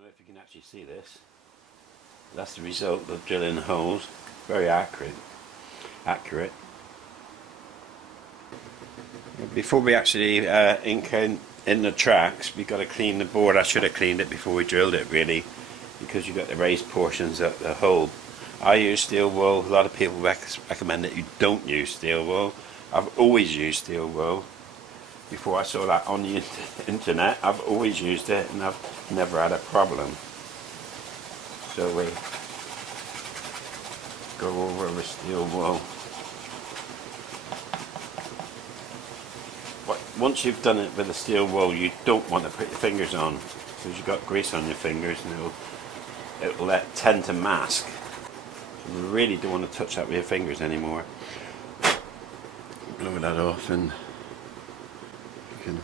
don't know if you can actually see this. That's the result of drilling the holes. Very accurate. Before we actually ink in the tracks, we've got to clean the board. I should have cleaned it before we drilled it, really, because you've got the raised portions of the hole. I use steel wool. A lot of people recommend that you don't use steel wool. I've always used steel wool. Before I saw that on the internet, I've always used it and I've never had a problem. So we go over with steel wool. Once you've done it with the steel wool, you don't want to put your fingers on, because you've got grease on your fingers and it'll tend to mask. So you really don't want to touch that with your fingers anymore. Blow that off and you can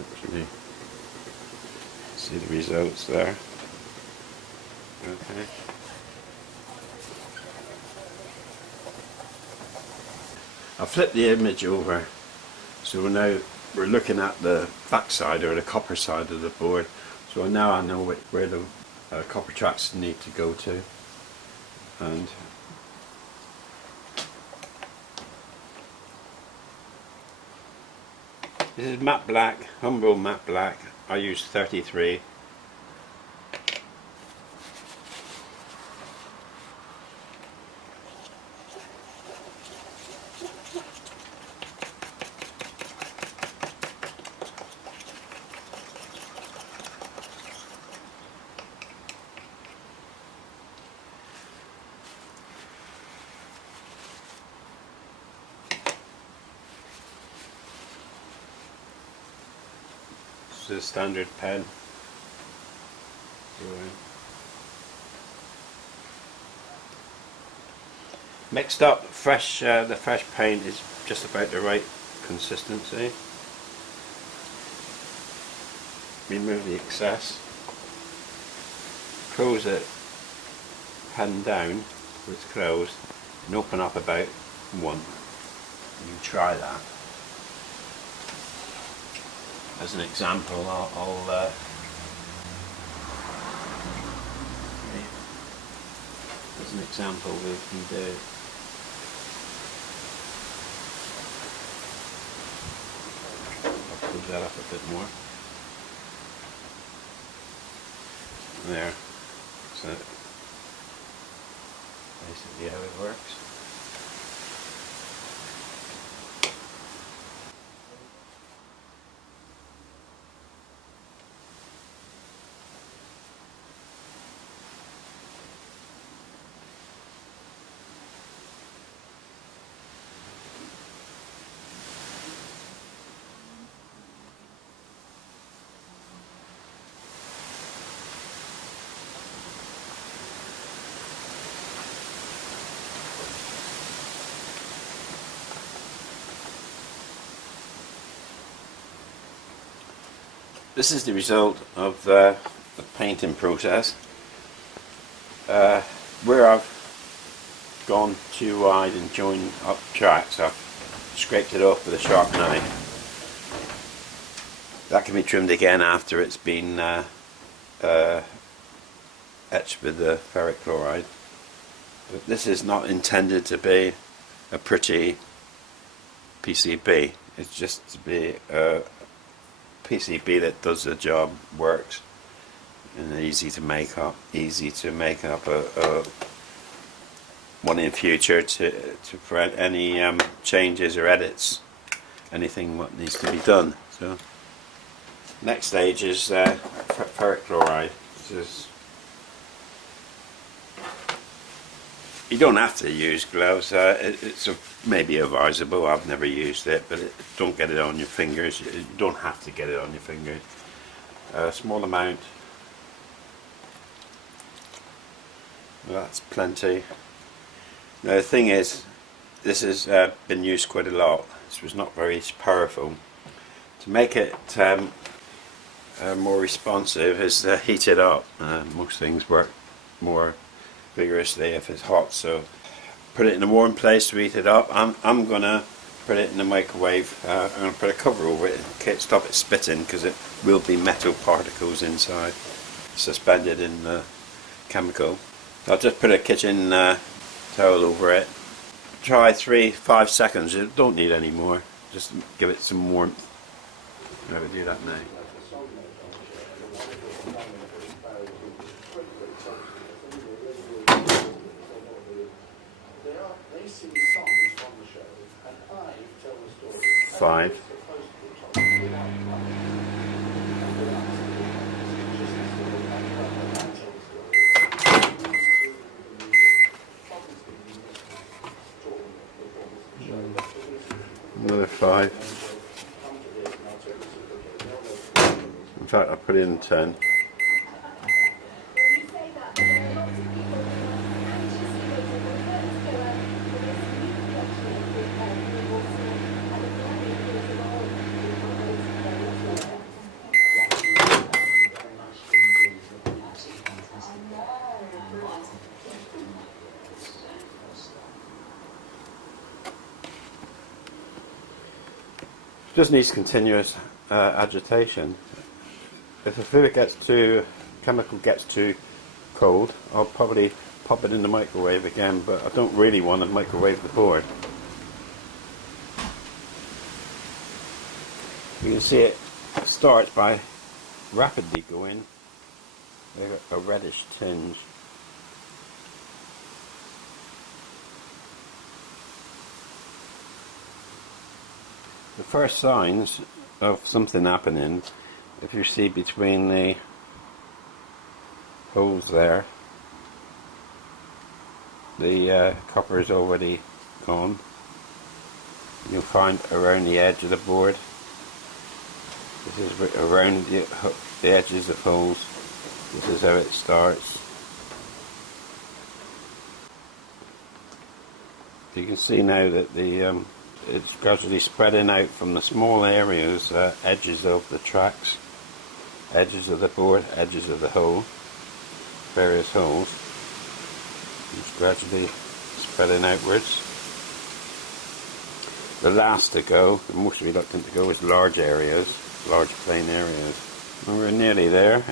actually see the results there. Okay. I'll flip the image over, so now we're looking at the back side, or the copper side of the board. So now I know where the copper tracks need to go to. And this is matte black, Humbrol matte black. I use 33. This is a standard pen. Mixed up, fresh. The fresh paint is just about the right consistency. Remove the excess. Close it, pen down so it's closed, and open up about 1. You try that. As an example, as an example, we can do I'll pull that up a bit more. There. So basically how it works. This is the result of the painting process. Where I've gone too wide and joined up tracks, I've scraped it off with a sharp knife. That can be trimmed again after it's been etched with the ferric chloride. But this is not intended to be a pretty PCB. It's just to be a PCB that does the job, works, and easy to make up. One in future to prevent any changes or edits, anything what needs to be done. So next stage is ferric chloride. You don't have to use gloves. It's maybe advisable. I've never used it, but don't get it on your fingers. You don't have to get it on your fingers. A small amount. Well, that's plenty. Now the thing is, this has been used quite a lot. This was not very powerful. To make it more responsive is to heat it up. Most things work more vigorously if it's hot, so put it in a warm place to heat it up. I'm gonna put it in the microwave. I'm gonna put a cover over it and stop it spitting, because it will be metal particles inside. suspended in chemical. I'll just put a kitchen towel over it. Try 3-5 seconds. You don't need any more. Just give it some warmth. I would do that now. Five. Another 5. In fact, I'll put in 10. Just needs continuous agitation. If the fluid gets chemical gets too cold, I'll probably pop it in the microwave again, but I don't really want to microwave the board. You can see it starts by rapidly going a reddish tinge. The first signs of something happening, if you see between the holes there, the copper is already gone. You'll find around the edge of the board. This is around the edges of holes. This is how it starts. You can see now that it's gradually spreading out from the small areas, edges of the tracks, edges of the board, edges of the hole, various holes. It's gradually spreading outwards. The last to go, the most reluctant to go, is large areas, large plain areas. And we're nearly there.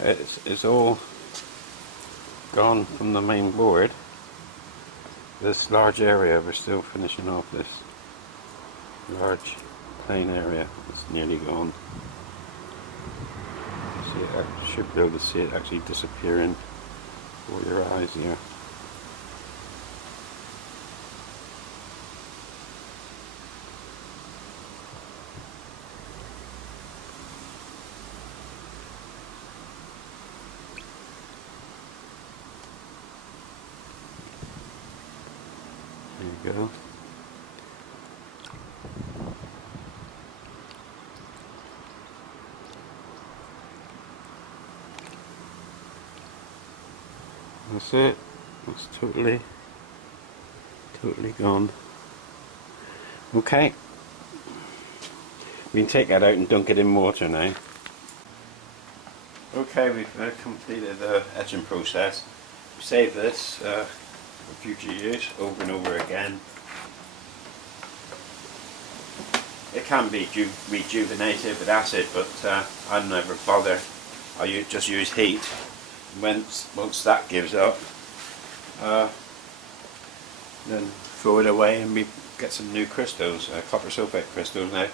It's all gone from the main board. This large area, we're still finishing off this large plain area. It's nearly gone. See, you should be able to see it actually disappearing before your eyes here. There you go. That's it. That's totally gone. Okay. We can take that out and dunk it in water now. Okay, we've completed the etching process. We save this for future use over and over again. It can be rejuvenated with acid, but I never bother. I just use heat. Once that gives up, then throw it away and we get some new crystals, copper sulfate crystals. Now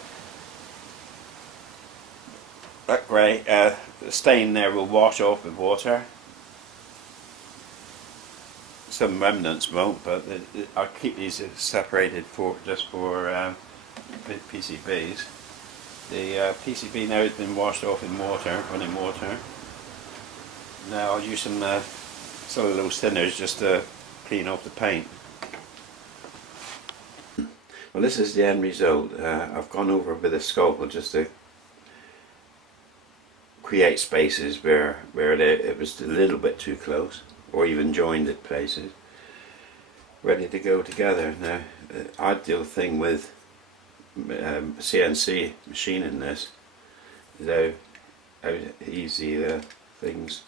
that grey, the stain there will wash off with water. Some remnants won't, but I'll keep these separated just for PCBs. The PCB now has been washed off in water, running water. Now I'll use some cellulose thinners just to clean off the paint. Well, this is the end result. I've gone over with a scalpel just to create spaces where it was a little bit too close, or even joined at places, ready to go together. Now, the ideal thing with CNC machining this is how easy the things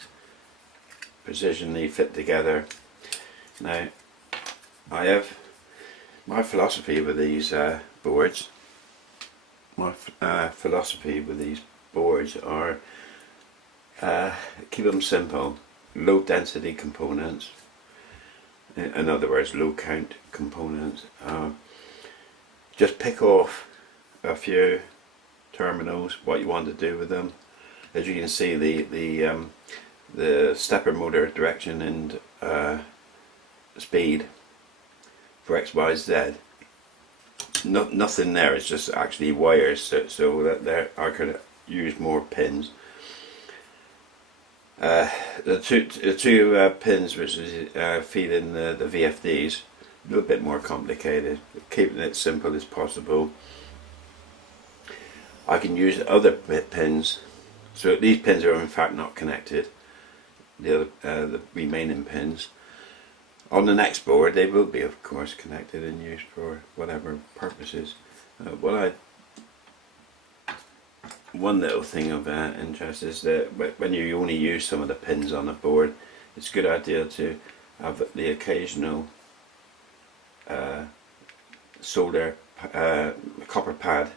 precisionally fit together. Now, I have my philosophy with these boards. My philosophy with these boards are keep them simple, low density components, in other words low count components. Just pick off a few terminals, what you want to do with them. As you can see, the stepper motor direction and speed for X, Y, Z. Nothing there. It's just actually wires, so that there I could use more pins. The two pins which feed in the VFDs, a little bit more complicated. Keeping it simple as possible. I can use other pins. So these pins are in fact not connected. The remaining pins. On the next board they will be of course connected and used for whatever purposes. One little thing of interest is that when you only use some of the pins on a board, it's a good idea to have the occasional solder copper pad,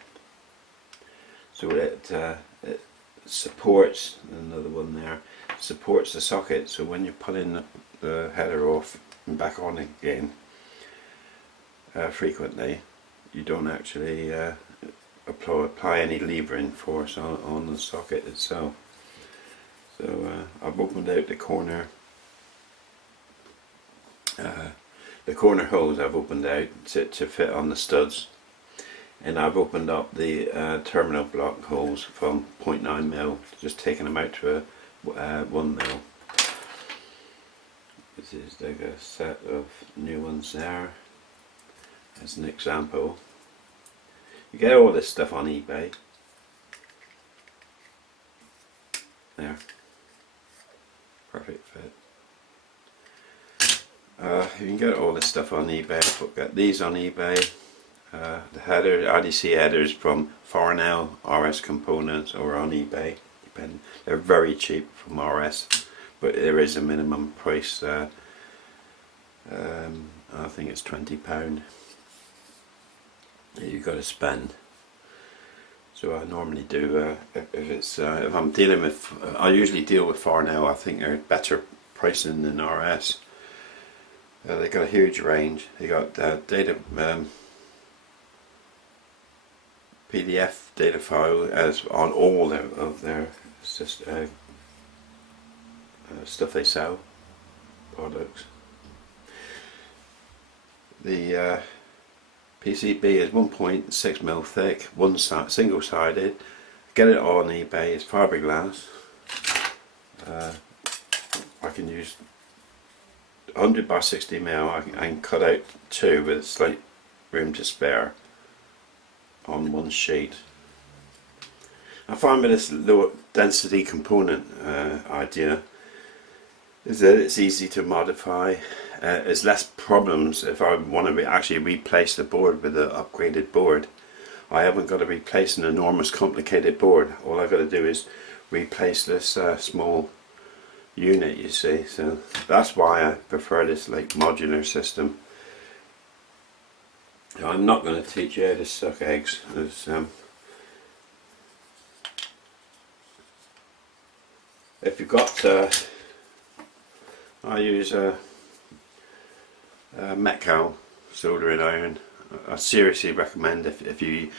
so that it supports, another one there, supports the socket, so when you're pulling the header off and back on again frequently, you don't actually apply any levering force on the socket itself. So I've opened out the corner holes. I've opened out to fit on the studs, and I've opened up the terminal block holes from 0.9mm, just taking them out to a 1mm. This is like a set of new ones there as an example. You get all this stuff on eBay. There. Perfect fit. You can get all this stuff on eBay. I've got these on eBay. The header, RDC headers from Farnell RS Components or on eBay. They're very cheap from RS, but there is a minimum price. I think it's £20 that you've got to spend. So I normally do, if I'm dealing with, I usually deal with Farnell. I think they're better pricing than RS. They've got a huge range. They got data PDF data file as on all of their stuff they sell, products. The PCB is 1.6mm thick, single sided. Get it on eBay. It's fiberglass. I can use 100 by 60mm. I can cut out two with slight room to spare on one sheet. I find with this low density component idea is that it's easy to modify. There's less problems if I want to actually replace the board with an upgraded board. I haven't got to replace an enormous complicated board. All I've got to do is replace this small unit, you see. So that's why I prefer this like modular system. I'm not going to teach you how to suck eggs. If you've got, I use a Metcal soldering iron. I seriously recommend if you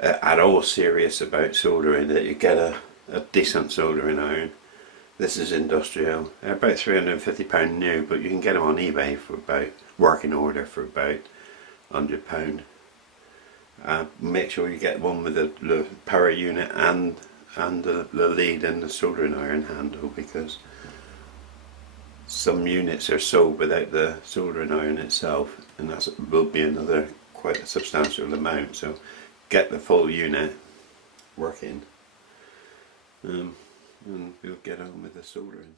at all serious about soldering that you get a decent soldering iron. This is industrial. They're about £350 new, but you can get them on eBay for about, working order for about £100. Make sure you get one with the power unit and the lead and the soldering iron handle, because some units are sold without the soldering iron itself, and that will be another quite a substantial amount. So get the full unit working, and we'll get on with the soldering.